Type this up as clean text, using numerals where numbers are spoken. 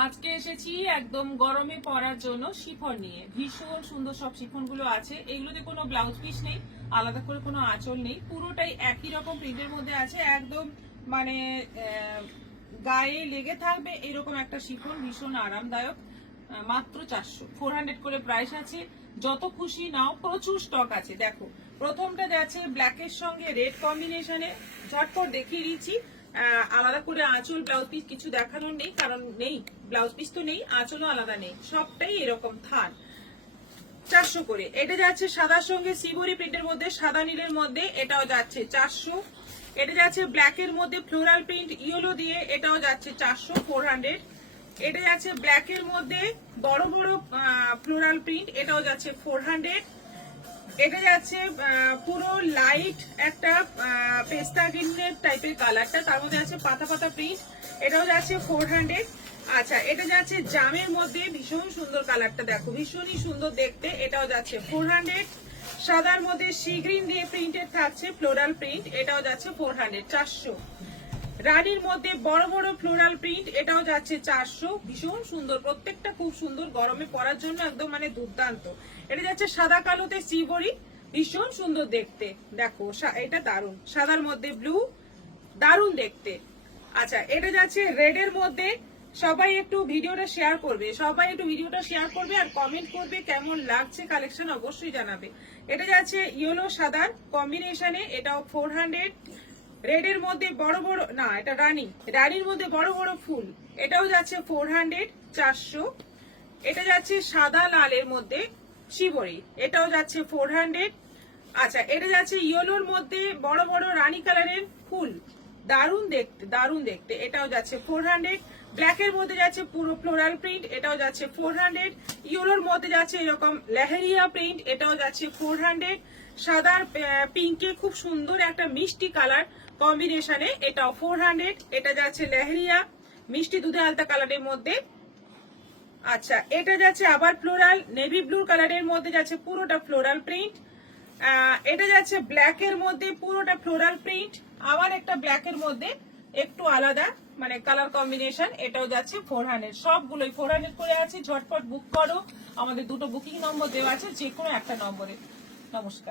আজকে এসেছি একদম গরমে পরার জন্য শিফন নিয়ে। ভীষণ সুন্দর সব শিফন গুলো আছে। এগুলোতে কোনো ব্লাউজ পিস নেই, আলাদা করে কোনো আঁচল নেই, পুরোটাই একই রকম প্রিন্টের মধ্যে আছে। একদম মানে গায়ে লেগে থাকবে এরকম একটা শিফন, ভীষণ আরামদায়ক। মাত্র 400 করে প্রাইস আছে। যত খুশি নাও, প্রচুর স্টক আছে। দেখো, প্রথমটা যাচ্ছে ব্ল্যাকের সঙ্গে রেড কম্বিনেশনে। ঝটপট দেখিয়ে দিচ্ছি। আলাদা করে আঁচল ব্লাউজ পিস কিছু দেখানোর নেই, কারণ নেই, ব্লাউজ পিস তো নেই, আঁচলও আলাদা নেই, সবটাই এরকম থান। 400 করে। এটা যাচ্ছে সাদার সঙ্গে সিবরি প্রিন্টের মধ্যে, সাদা নীলের মধ্যে, এটাও যাচ্ছে 400। এটা যাচ্ছে ব্ল্যাকের মধ্যে ফ্লোরাল প্রিন্ট ইয়েলো দিয়ে, এটাও যাচ্ছে 400। এটা যাচ্ছে ব্ল্যাকের মধ্যে বড় বড় ফ্লোরাল প্রিন্ট, এটাও যাচ্ছে 400। এটা যাচ্ছে পুরো লাইট একটা পেস্তা গ্রিনের টাইপের কালারটা, তার মধ্যে আছে পাতা পাতা প্রিন্ট, এটাও যাচ্ছে 400। আচ্ছা, এটা যাচ্ছে জামের মধ্যে, ভীষণ সুন্দর কালারটা, দেখো ভীষণই সুন্দর দেখতে, এটাও যাচ্ছে 400। সাদার মধ্যে সি গ্রিন দিয়ে প্রিন্টেড থাকছে ফ্লোরাল প্রিন্ট, এটাও যাচ্ছে 400। 400। রানীর মধ্যে বড় বড় ফ্লোরাল প্রিন্ট, এটাও যাচ্ছে 400। ভীষণ সুন্দর, প্রত্যেকটা খুব সুন্দর, গরমে পরার জন্য একদম মানে দুর্দান্ত। এটা যাচ্ছে সাদা কালোতে সিবরি, ভীষণ সুন্দর দেখতে। দেখো এটা দারুণ, সাদার মধ্যে ব্লু, দারুণ দেখতে। আচ্ছা, এটা যাচ্ছে রেডের মধ্যে। সবাই একটু ভিডিওটা শেয়ার করবে, আর কমেন্ট করবে কেমন লাগছে কালেকশন, অবশ্যই জানাবে। এটা যাচ্ছে ইয়েলো সাদার কম্বিনেশনে, এটাও 400। রেডের মধ্যে বড় বড়, না এটা রানীর মধ্যে বড় বড় ফুল, এটাও যাচ্ছে 400। 400। এটা যাচ্ছে সাদা লালের মধ্যে শিবরি, এটাও যাচ্ছে 400। আচ্ছা, এটা যাচ্ছে ইয়েলোর মধ্যে বড় বড় রানী কালারের ফুল, দারুণ দেখতে, এটাও যাচ্ছে 400। ব্ল্যাকের মধ্যে যাচ্ছে পুরো ফ্লোরাল প্রিন্ট, এটাও যাচ্ছে 400। ইয়েলোর মধ্যে যাচ্ছে এরকম লেহেরিয়া প্রিন্ট, এটাও যাচ্ছে 400। সাদার পিঙ্কে খুব সুন্দর একটা মিষ্টি কালার কম্বিনেশনে, এটাও 400। এটা যাচ্ছে লেহেরিয়া মিষ্টি দুধে আলতা কালারের মধ্যে। আচ্ছা, এটা যাচ্ছে আবার ফ্লোরাল নেভি ব্লু কালারের মধ্যে, যাচ্ছে পুরোটা ফ্লোরাল প্রিন্ট। এটা যাচ্ছে ব্ল্যাকের মধ্যে পুরোটা ফ্লোরাল প্রিন্ট, আবার একটা ব্ল্যাকের মধ্যে একটু আলাদা মানে কালার কম্বিনেশন, এটাও যাচ্ছে 400। সবগুলোই 400 করে আছে। ঝটপট বুক করো, আমাদের দুটো বুকিং নম্বর দেওয়া আছে, যে কোনো একটা নম্বরে। নমস্কার।